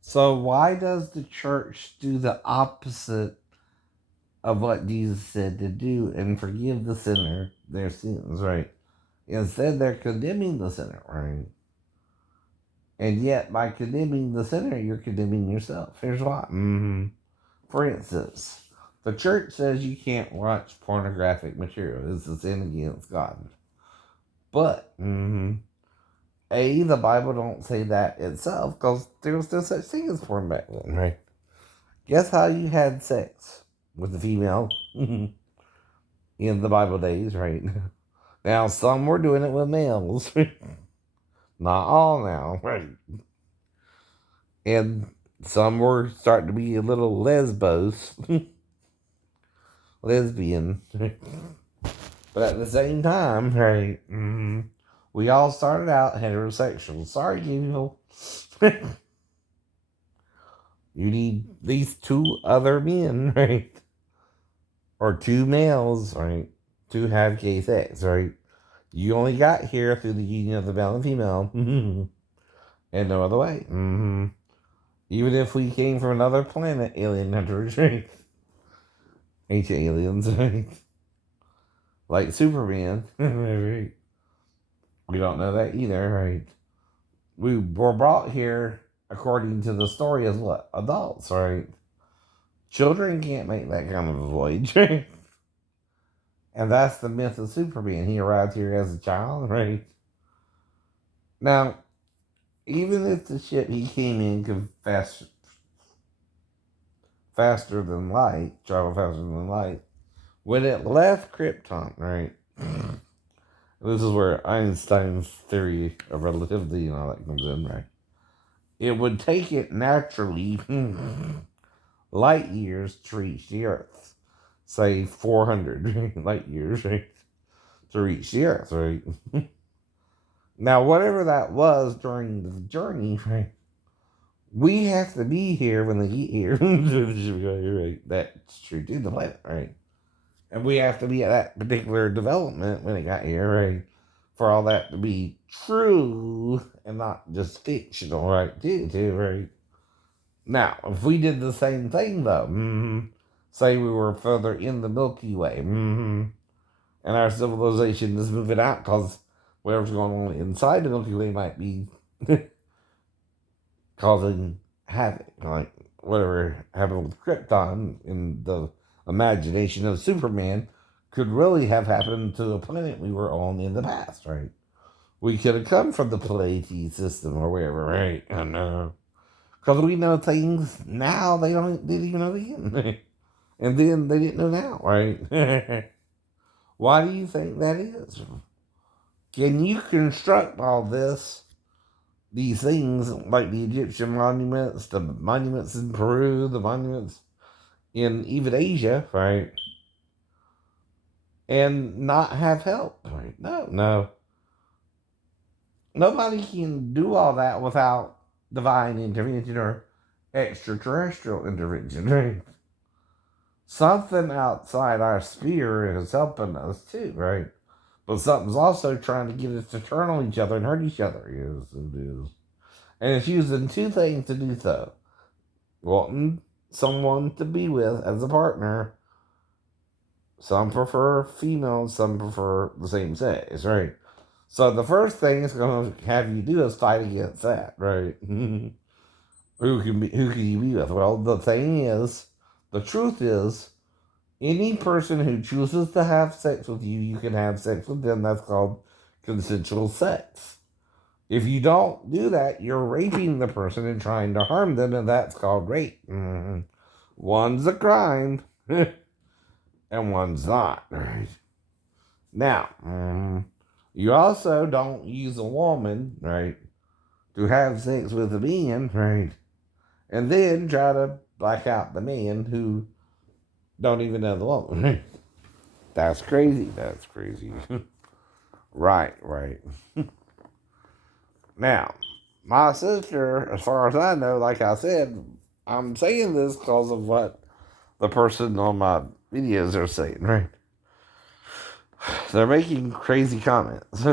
So why does the church do the opposite of what Jesus said to do and forgive the sinner their sins, right? Instead, they're condemning the sinner, right? And yet, by condemning the sinner, you're condemning yourself. Here's why. For instance, the church says you can't watch pornographic material. It's a sin against God. But, the Bible don't say that itself because there was no such thing as porn back then, right? Guess how you had sex with a female in the Bible days, right? Now, some were doing it with males. Not all now, right? And some were starting to be a little lesbian. But at the same time, right, we all started out heterosexual. Sorry, you you need these two other men, right? Or two males, right, to have gay sex, right? You only got here through the union of the male and female, and no other way. Even if we came from another planet, alien hunters, right? Ancient aliens, right? Like Superman, right? We don't know that either, right? We were brought here according to the story as what? Adults, right? Children can't make that kind of a voyage, right? And that's the myth of Superman. He arrived here as a child, right? Now, even if the ship he came in could faster than light, travel faster than light, when it left Krypton, right? This is where Einstein's theory of relativity and all that comes in, right? It would take it naturally light years to reach the Earth. Say 400 light years, right? To reach the Earth, right? Now, whatever that was during the journey, right? We have to be here when they get here. Right? That's true to the planet, right? And we have to be at that particular development when it got here, right? For all that to be true and not just fictional, right? Too, right? Now, if we did the same thing, though, say we were further in the Milky Way, and our civilization is moving out because whatever's going on inside the Milky Way might be causing havoc, like whatever happened with Krypton in the imagination of Superman could really have happened to a planet we were on in the past, right? We could have come from the Pleiades system or wherever, right? I know. Because we know things now they didn't even know then. And then they didn't know now, right? Why do you think that is? Can you construct all these things like the Egyptian monuments, the monuments in Peru, the monuments in even Asia, right? And not have help, right? No. Nobody can do all that without divine intervention or extraterrestrial intervention, right? Something outside our sphere is helping us too, right? But something's also trying to get us to turn on each other and hurt each other. Yes, it is. And it's using two things to do so. Wanting someone to be with as a partner. Some prefer females, some prefer the same sex, right? So the first thing it's going to have you do is fight against that, right? Who can you be with? Well, the truth is, any person who chooses to have sex with you, you can have sex with them. That's called consensual sex. If you don't do that, you're raping the person and trying to harm them, and that's called rape. One's a crime, and one's not. Right? Now, you also don't use a woman, right, to have sex with a man, right, and then try to black out the man who don't even know the woman. Right? That's crazy. That's crazy. Right. Now, my sister, as far as I know, like I said, I'm saying this because of what the person on my videos are saying, right? They're making crazy comments.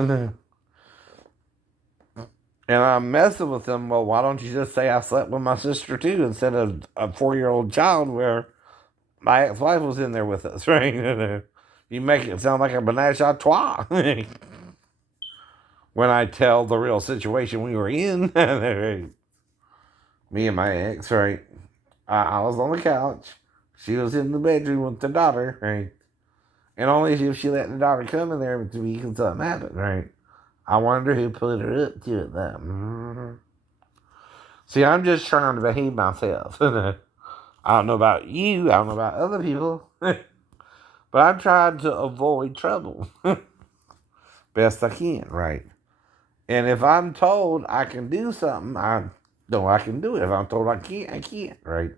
And I'm messing with them. Well, why don't you just say I slept with my sister too instead of a 4-year-old child where my ex-wife was in there with us, right? You make it sound like a menage a trois when I tell the real situation we were in. Me and my ex, right? I was on the couch. She was in the bedroom with the daughter, right? And only if she let the daughter come in there to me can something happen, right? I wonder who put her up to it, though. See, I'm just trying to behave myself. I don't know about you. I don't know about other people. But I'm trying to avoid trouble best I can, right? And if I'm told I can do something, I know I can do it. If I'm told I can't, I can't, right?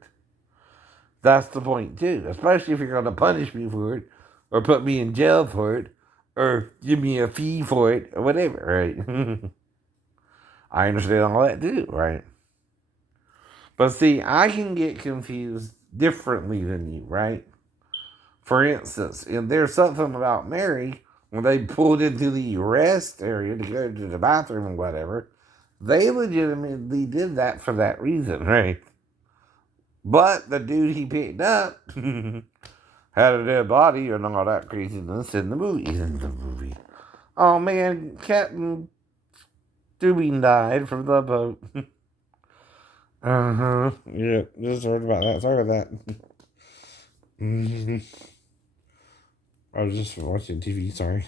That's the point, too. Especially if you're going to punish me for it, or put me in jail for it, or give me a fee for it, or whatever, right? I understand all that, too, right? But see, I can get confused differently than you, right? For instance, if there's something about Mary, when they pulled into the rest area to go to the bathroom or whatever, they legitimately did that for that reason, right? But the dude he picked up had a dead body and all that craziness in the movie. Oh man, Captain Dubin died from the boat. Yeah, just heard about that. Sorry about that. I was just watching TV, sorry.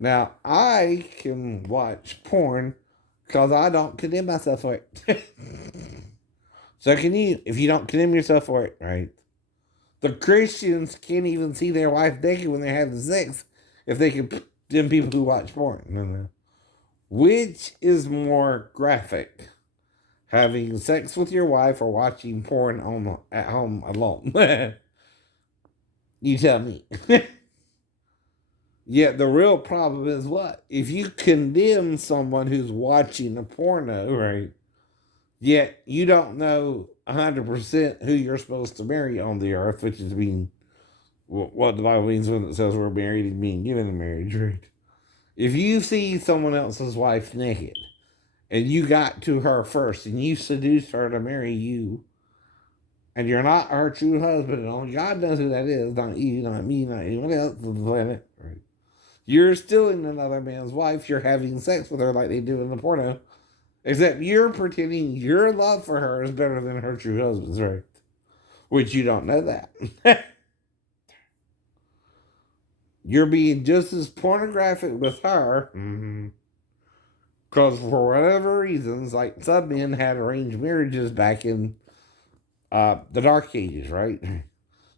Now, I can watch porn because I don't condemn myself for it. So can you, if you don't condemn yourself for it, right? The Christians can't even see their wife naked when they're having sex if they can condemn people who watch porn. No. Which is more graphic? Having sex with your wife or watching porn at home alone? You tell me. Yet the real problem is what? If you condemn someone who's watching a porno, right? Yet you don't know 100% who you're supposed to marry on the earth, which is being what the Bible means when it says we're married and being given in marriage, right? If you see someone else's wife naked and you got to her first and you seduced her to marry you, and you're not her true husband, and only God knows who that is, not you, not me, not anyone else on the planet, right? You're stealing another man's wife. You're having sex with her like they do in the porno. Except you're pretending your love for her is better than her true husband's, right? Which you don't know that. You're being just as pornographic with her. Because for whatever reasons, like some men had arranged marriages back in the Dark Ages, right?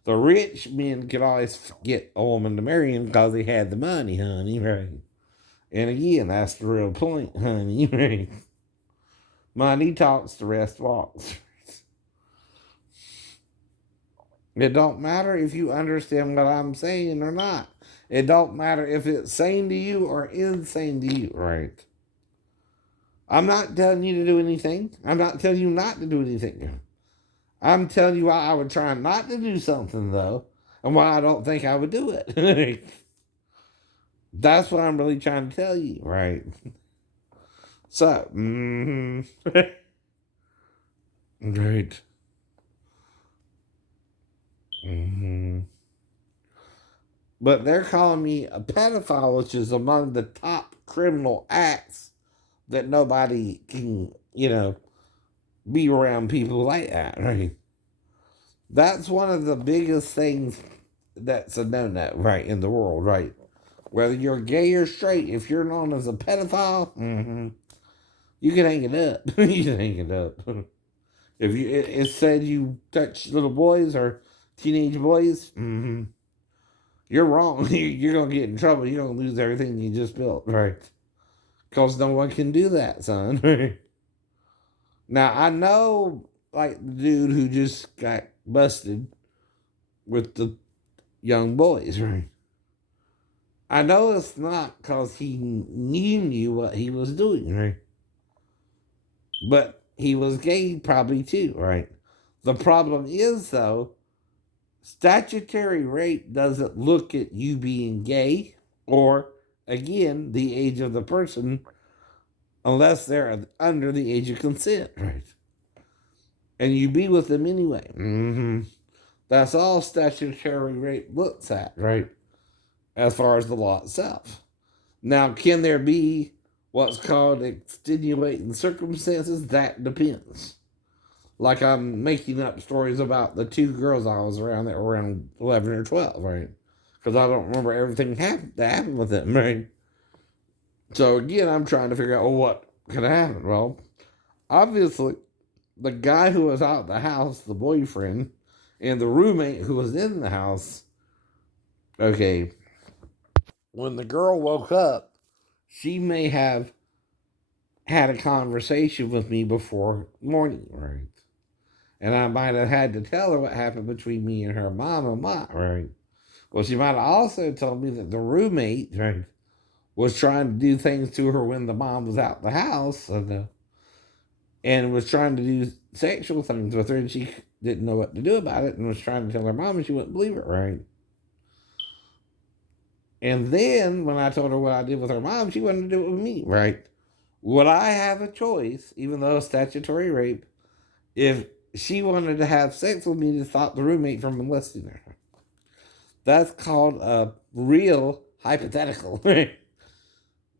The rich men could always get a woman to marry him because they had the money, honey, right? And again, that's the real point, honey, right? Money talks, the rest walks. It don't matter if you understand what I'm saying or not. It don't matter if it's sane to you or insane to you, right? I'm not telling you to do anything. I'm not telling you not to do anything. I'm telling you why I would try not to do something, though, and why I don't think I would do it. That's what I'm really trying to tell you, right? So, right. But they're calling me a pedophile, which is among the top criminal acts that nobody can, be around people like that, right? That's one of the biggest things that's a no-no, right, in the world, right? Whether you're gay or straight, if you're known as a pedophile, you can hang it up. You can hang it up. If it said you touch little boys or teenage boys, you're wrong. You're gonna get in trouble. You're gonna lose everything you just built, right? Because no one can do that, son. Now I know, like the dude who just got busted with the young boys, right? I know it's not because he knew what he was doing, right? But he was gay probably too, right? The problem is though, statutory rape doesn't look at you being gay or again the age of the person unless they're under the age of consent, right? And you be with them anyway. That's all statutory rape looks at, right? As far as the law itself. Now, can there be what's called extenuating circumstances? That depends. Like I'm making up stories about the two girls I was around that were around 11 or 12, right? Because I don't remember everything that happened with them, right? So again, I'm trying to figure out, well, what could happen? Well, obviously, the guy who was out of the house, the boyfriend, and the roommate who was in the house, okay, when the girl woke up, she may have had a conversation with me before morning, right? And I might have had to tell her what happened between me and her mom and what, right? Well, she might have also told me that the roommate, right, was trying to do things to her when the mom was out the house and was trying to do sexual things with her, and she didn't know what to do about it and was trying to tell her mom, and she wouldn't believe it, right? And then when I told her what I did with her mom, she wanted to do it with me, right? Would I have a choice, even though it's statutory rape, if she wanted to have sex with me to stop the roommate from molesting her? That's called a real hypothetical, right?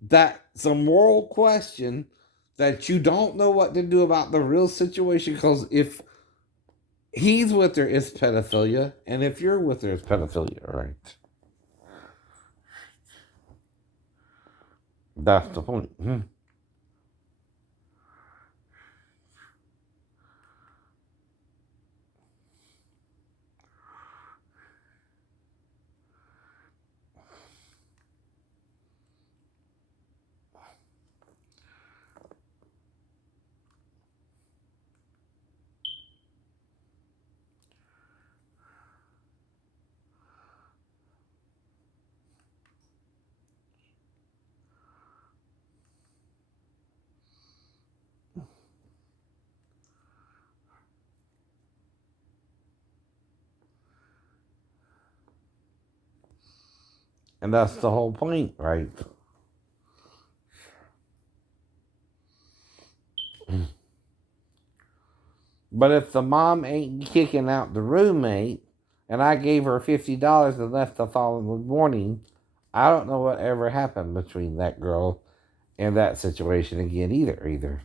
That's a moral question that you don't know what to do about the real situation, because if he's with her, it's pedophilia, and if you're with her, it's pedophilia, right? That's the point. And that's the whole point, right? But if the mom ain't kicking out the roommate, and I gave her $50 and left the following morning, I don't know what ever happened between that girl and that situation again either.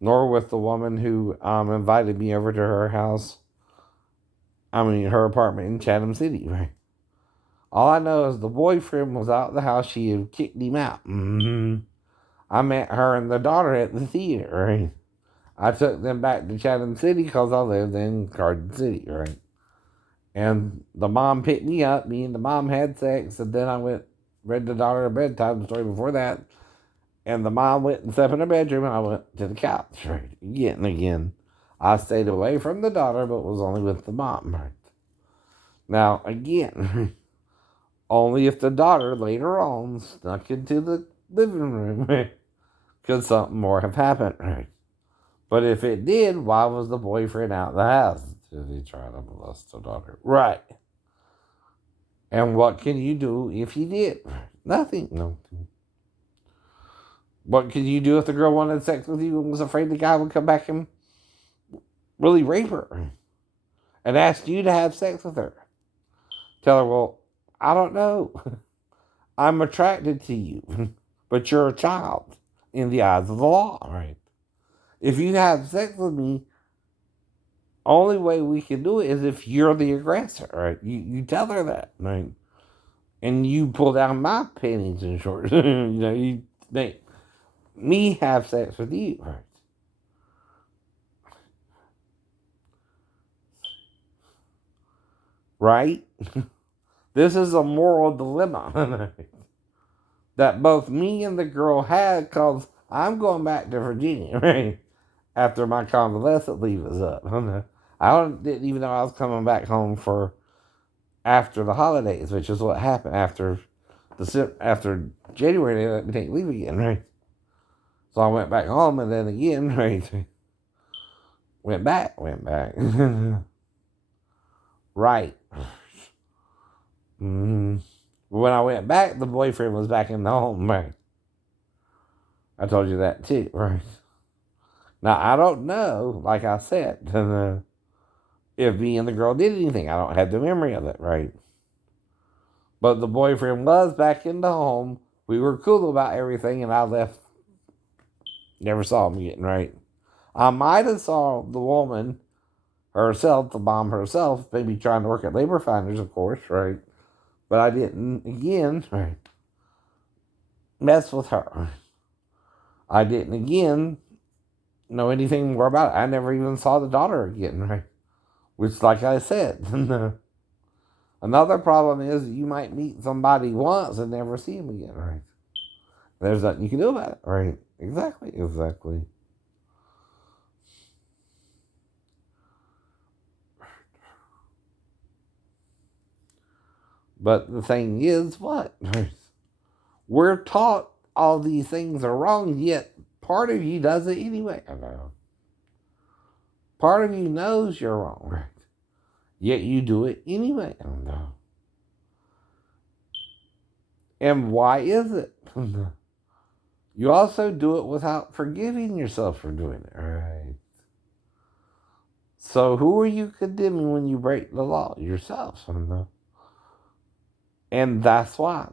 Nor with the woman who invited me over to her house. I mean, her apartment in Chatham City, right? All I know is the boyfriend was out of the house. She had kicked him out. I met her and the daughter at the theater, right? I took them back to Chatham City because I lived in Garden City, right? And the mom picked me up. Me and the mom had sex, and then I read the daughter a bedtime story before that. And the mom went and slept in her bedroom, and I went to the couch, right? Again. I stayed away from the daughter, but was only with the mom, right? Now, again, only if the daughter later on snuck into the living room, right, could something more have happened, right? But if it did, why was the boyfriend out of the house? Did he try to molest the daughter? Right. And what can you do if he did? Nothing. No. What could you do if the girl wanted sex with you and was afraid the guy would come back and really rape her and ask you to have sex with her? Tell her, well, I don't know. I'm attracted to you, but you're a child in the eyes of the law, right? If you have sex with me, only way we can do it is if you're the aggressor, right? You tell her that, right? And you pull down my panties and shorts. You make me have sex with you, right? Right? This is a moral dilemma that both me and the girl had, because I'm going back to Virginia, right? After my convalescent leave is up. Didn't even know I was coming back home for after the holidays, which is what happened after January. They let me take leave again, right? So I went back home, and then again, right? Went back. Right. When I went back, the boyfriend was back in the home, right? I told you that too, right? Now, I don't know, like I said, if me and the girl did anything. I don't have the memory of it, right? But the boyfriend was back in the home. We were cool about everything, and I left. Never saw him again, right? I might have saw the woman herself, the mom herself, maybe trying to work at labor finders, of course, right? But I didn't, again, right, mess with her. I didn't, again, know anything more about it. I never even saw the daughter again, right? Which, like I said, another problem is you might meet somebody once and never see them again, right? There's nothing you can do about it, right? Exactly. But the thing is, what? We're taught all these things are wrong, yet part of you does it anyway. I know. Part of you knows you're wrong, right? Yet you do it anyway. I don't know. And why is it? You also do it without forgiving yourself for doing it, right? So who are you condemning when you break the law? Yourself. I don't know. And that's why.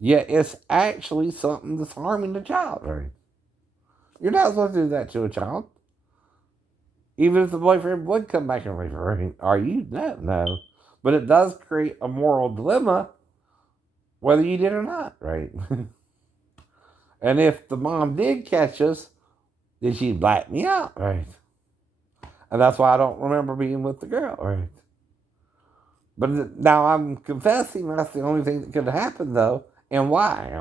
Yet it's actually something that's harming the child, right? You're not supposed to do that to a child. Even if the boyfriend would come back and rape her, right? Are you? No. But it does create a moral dilemma whether you did or not, right? And if the mom did catch us, then she'd black me out, right? And that's why I don't remember being with the girl, right? But now I'm confessing that's the only thing that could have happened, though. And why?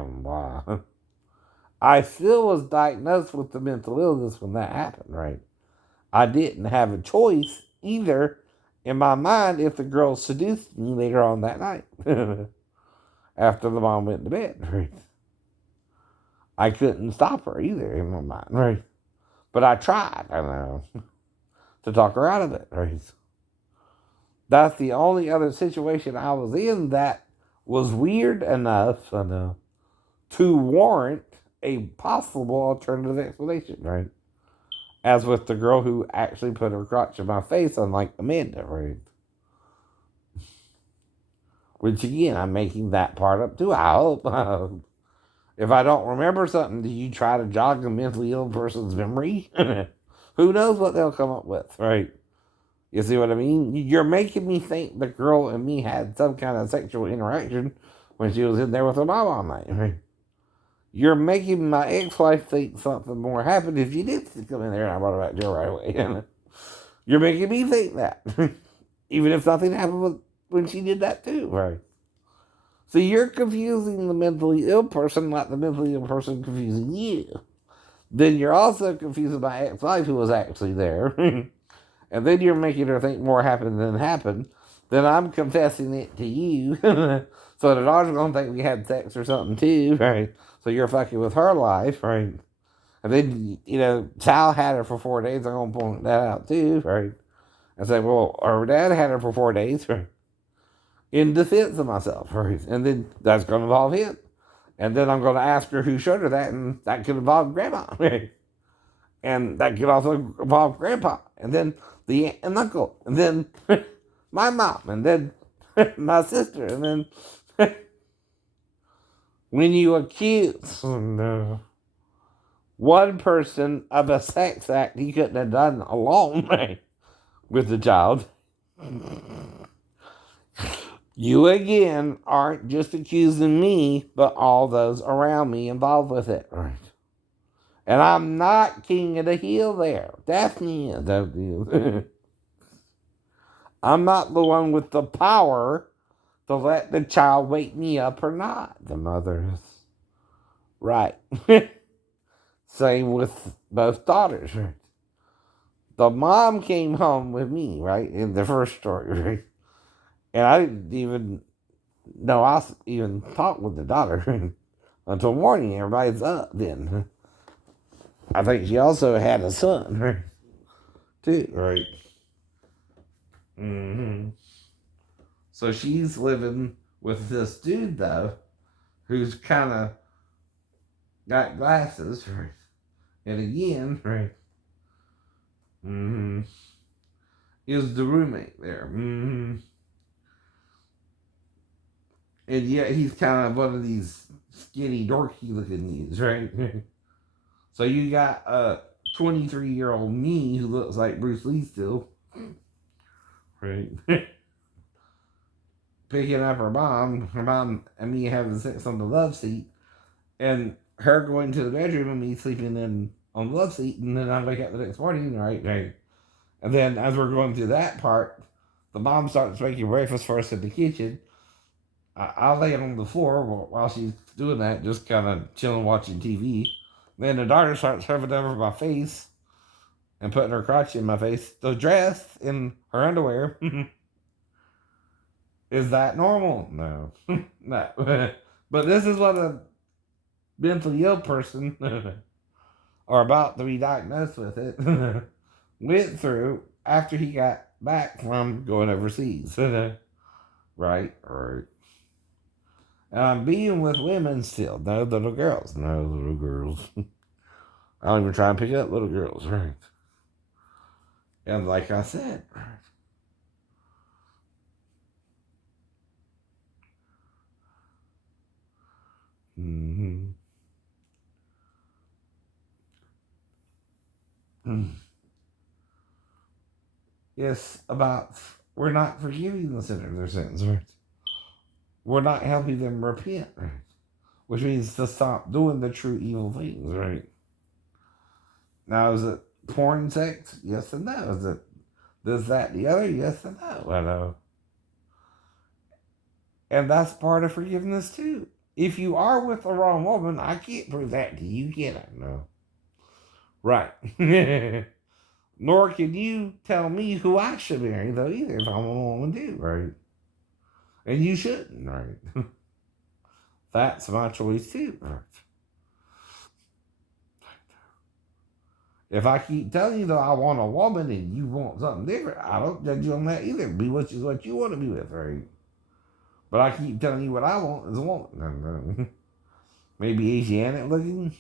I still was diagnosed with the mental illness when that happened, right? I didn't have a choice either in my mind if the girl seduced me later on that night after the mom went to bed, right? I couldn't stop her either in my mind, right? But I tried, I know, to talk her out of it, right? That's the only other situation I was in that was weird enough, I know, to warrant a possible alternative explanation, right? As with the girl who actually put her crotch in my face, unlike Amanda, right? Which again, I'm making that part up too. I hope. If I don't remember something, do you try to jog a mentally ill person's memory? Who knows what they'll come up with, right? You see what I mean? You're making me think the girl and me had some kind of sexual interaction when she was in there with her mom all night, right? You're making my ex-wife think something more happened if you did come in there and I brought her back to her right away. You're making me think that. Even if nothing happened when she did that too, right? So you're confusing the mentally ill person like the mentally ill person confusing you. Then you're also confusing my ex-wife who was actually there. And then you're making her think more happened than happened. Then I'm confessing it to you. So the daughter's going to think we had sex or something too, right? So you're fucking with her life, right? And then, Sal had her for 4 days. I'm going to point that out too, right? I say, well, her dad had her for 4 days, right? In defense of myself, right? And then that's going to involve him. And then I'm going to ask her who showed her that, and that could involve grandma, right? And that could also involve grandpa, and then the aunt and uncle, and then my mom, and then my sister, and then when you accuse one person of a sex act he couldn't have done alone, right, with the child, you again aren't just accusing me, but all those around me involved with it, right? And I'm not king of the hill there. Daphne is. I'm not the one with the power to let the child wake me up or not. The mother is. Right. Same with both daughters, right? The mom came home with me, right, in the first story, right? And I didn't even know I even talked with the daughter until morning. Everybody's up then. I think she also had a son, right? Too, right? Mm-hmm. So she's living with this dude, though, who's kind of got glasses, right? And again, right? Mm-hmm. Is the roommate there? Mm-hmm. And yet he's kind of one of these skinny, dorky looking dudes, right? So you got a 23-year-old me who looks like Bruce Lee still, right? Picking up her mom and me having sex on the love seat, and her going to the bedroom and me sleeping in on the love seat, and then I wake up the next morning, right? And then as we're going through that part, the mom starts making breakfast for us in the kitchen. I lay on the floor while she's doing that, just kind of chilling, watching TV. Then the daughter starts shoving over my face and putting her crotch in my face. The dress in her underwear. Is that normal? No. No. But this is what a mentally ill person, or about to be diagnosed with it, went through after he got back from going overseas. Right? Right. And I'm being with women still. No little girls. No little girls. I don't even try and pick up little girls, right? And like I said, mm-hmm. It's about we're not forgiving the sinner their sins, right? We're not helping them repent, right? Which means to stop doing the true evil things, right? Now, is it porn, sex? Yes and no. Is it this, that, and the other? Yes and no. I know. And that's part of forgiveness too. If you are with the wrong woman, I can't prove that to you, can I? No. Right. Nor can you tell me who I should marry, though, either, if I'm a woman too, right? And you shouldn't, right? That's my choice too, right? If I keep telling you that I want a woman and you want something different, I don't judge you on that either. Be what you want to be with, right? But I keep telling you what I want is a woman. Maybe Asiatic looking.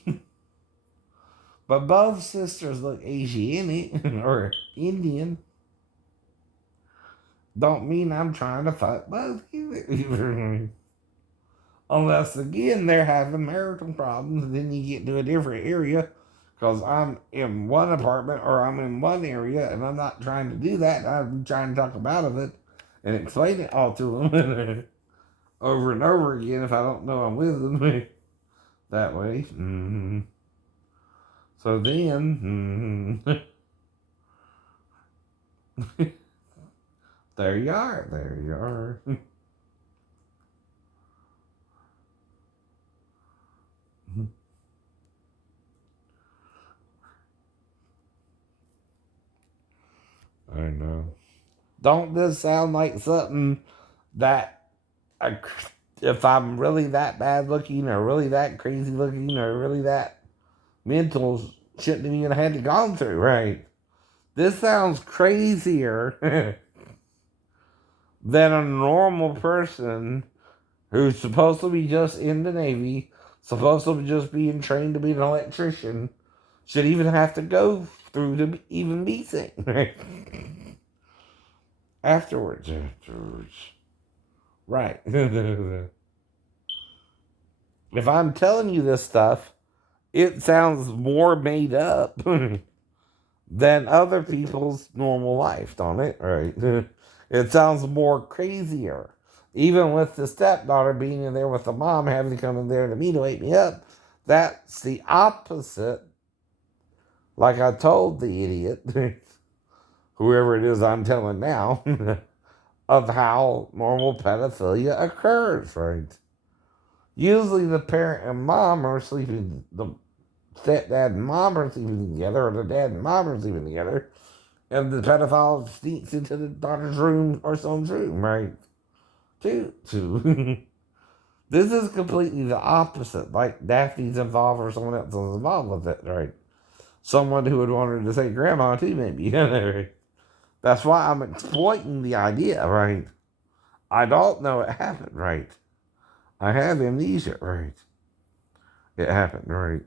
But both sisters look Asianic or Indian. Don't mean I'm trying to fuck both either. Unless, again, they're having marital problems, and then you get to a different area because I'm in one apartment or I'm in one area, and I'm not trying to do that. I'm trying to talk about it and explain it all to them over and over again if I don't know I'm with them that way. Mm-hmm. So then, there you are. There you are. I know. Don't this sound like something that I, if I'm really that bad looking or really that crazy looking or really that mental, shouldn't have even had to gone through, right? This sounds crazier than a normal person who's supposed to be just in the Navy, supposed to be just being trained to be an electrician, should even have to go through to even be sick, right? Afterwards. Right. If I'm telling you this stuff, it sounds more made up than other people's normal life, don't it? Right. It sounds more crazier. Even with the stepdaughter being in there with the mom having to come in there to me to wake me up, that's the opposite. Like I told the idiot, whoever it is I'm telling now, of how normal pedophilia occurs, right? Usually the parent and mom are sleeping, the stepdad and mom are sleeping together, or the dad and mom are sleeping together, and the pedophile sneaks into the daughter's room or son's room, right? Too. This is completely the opposite. Like Daphne's involved or someone else is involved with it, right? Someone who would want her to say grandma too, maybe. That's why I'm exploiting the idea, right? I don't know it happened, right? I have amnesia, right? It happened, right?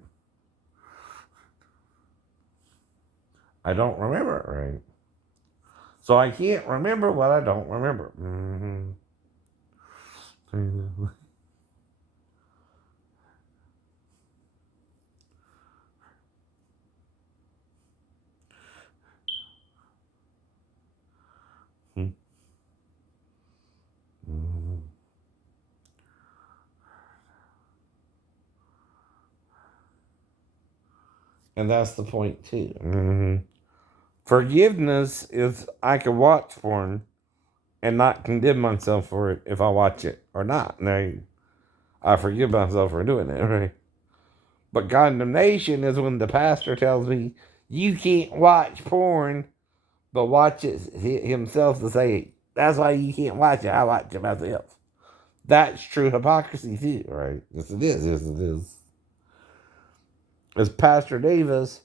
I don't remember it, right? So I can't remember what I don't remember. And that's the point, too. Forgiveness is I can watch porn and not condemn myself for it if I watch it or not. Now, I forgive myself for doing it, right? But condemnation is when the pastor tells me, you can't watch porn, but watches himself to say, that's why you can't watch it. I watch it myself. That's true hypocrisy too, right? Yes, it is. Yes, it is. As Pastor Davis,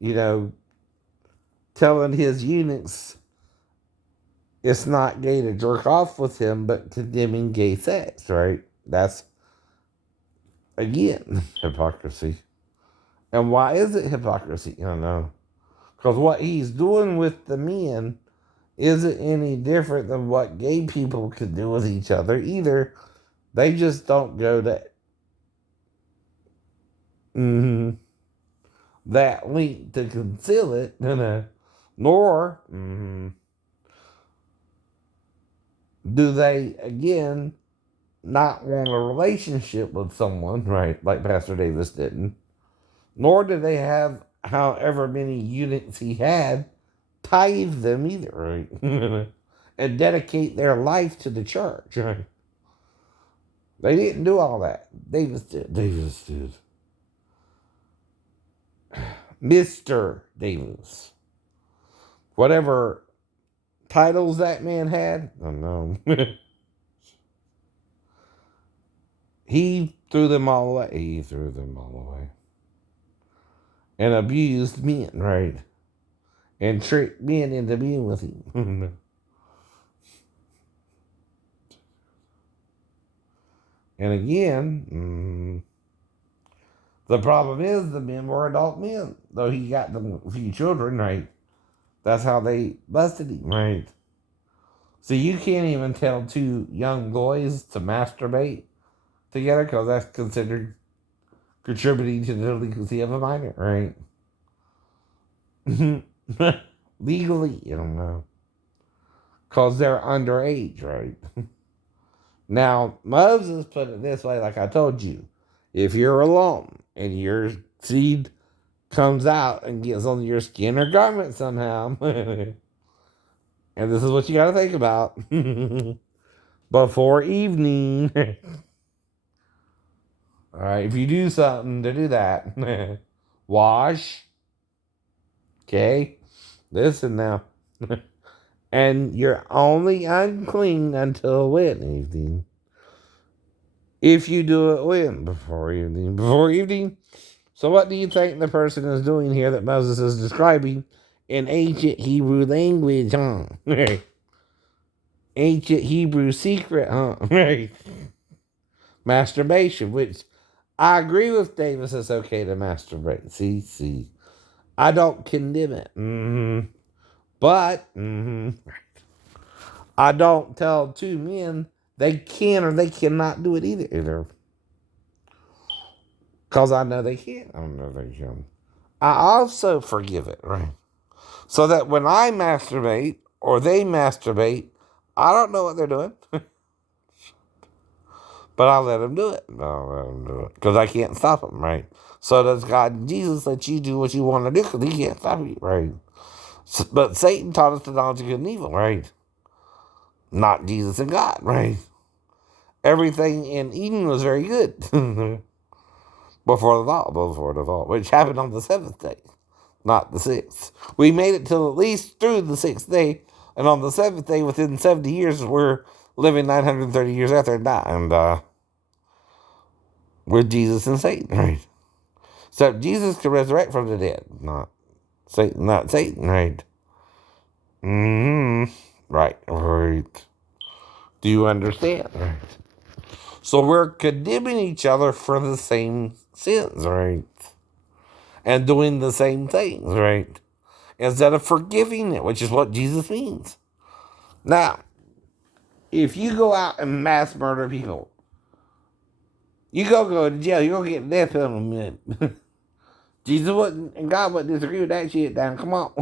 you know, telling his eunuchs it's not gay to jerk off with him, but condemning gay sex, right? That's, again, hypocrisy. And why is it hypocrisy? I don't know. Because what he's doing with the men isn't any different than what gay people could do with each other either. They just don't go to that length to conceal it, nor do they, again, not want a relationship with someone, right, like Pastor Davis didn't, nor do they have however many units he had tithe them either, right? And dedicate their life to the church, right? They didn't do all that. Davis did. Davis did. Mr. Davis. Whatever titles that man had, I don't know. He threw them all away. He threw them all away. And abused men, right? And tricked men into being with him. And again, the problem is the men were adult men. Though he got them a few children, right? That's how they busted him, right? So you can't even tell two young boys to masturbate together because that's considered contributing to the delinquency of a minor, right? Legally, you don't know. Because they're underage, right? Now, Moses put it this way, like I told you. If you're alone and your seed comes out and gets on your skin or garment somehow, and this is what you got to think about before evening. All right, if you do something to do that, wash. Okay, listen now. And you're only unclean until when evening. If you do it when? Before evening. Before evening? So what do you think the person is doing here that Moses is describing in ancient Hebrew language, huh? Ancient Hebrew secret, huh? Masturbation, which I agree with Davis, it's okay to masturbate. See. I don't condemn it. But I don't tell two men they can or they cannot do it either. Because I know they can't. I don't know they can. I also forgive it, right? So that when I masturbate or they masturbate, I don't know what they're doing. But I'll let them do it. I'll let them do it. Because I can't stop them, right? So does God and Jesus let you do what you want to do because he can't stop you, right? But Satan taught us the knowledge of good and evil, right? Not Jesus and God, right? Everything in Eden was very good before the fall, which happened on the seventh day, not the sixth. We made it till at least through the sixth day, and on the seventh day, within 70 years, we're living 930 years after that, and we're Jesus and Satan, right? So Jesus could resurrect from the dead, not Satan, right? Right. Do you understand? Right. So we're condemning each other for the same sins, right? And doing the same things, right? Instead of forgiving it, which is what Jesus means. Now, if you go out and mass murder people, you go to jail, you're going to get death penalty. Jesus wouldn't, and God wouldn't disagree with that shit, down. Come on.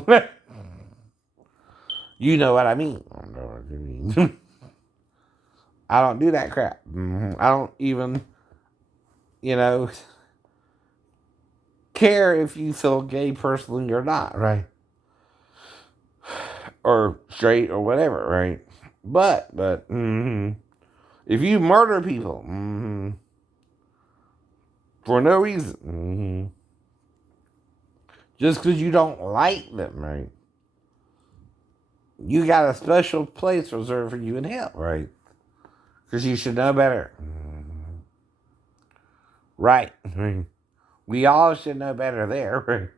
You know what I mean. I don't know what you mean. I don't do that crap. I don't even, care if you feel gay personally or not, right? Or straight or whatever, right? But, if you murder people, for no reason, just because you don't like them, right? You got a special place reserved for you in hell, right? Because you should know better. Right. We all should know better there, right?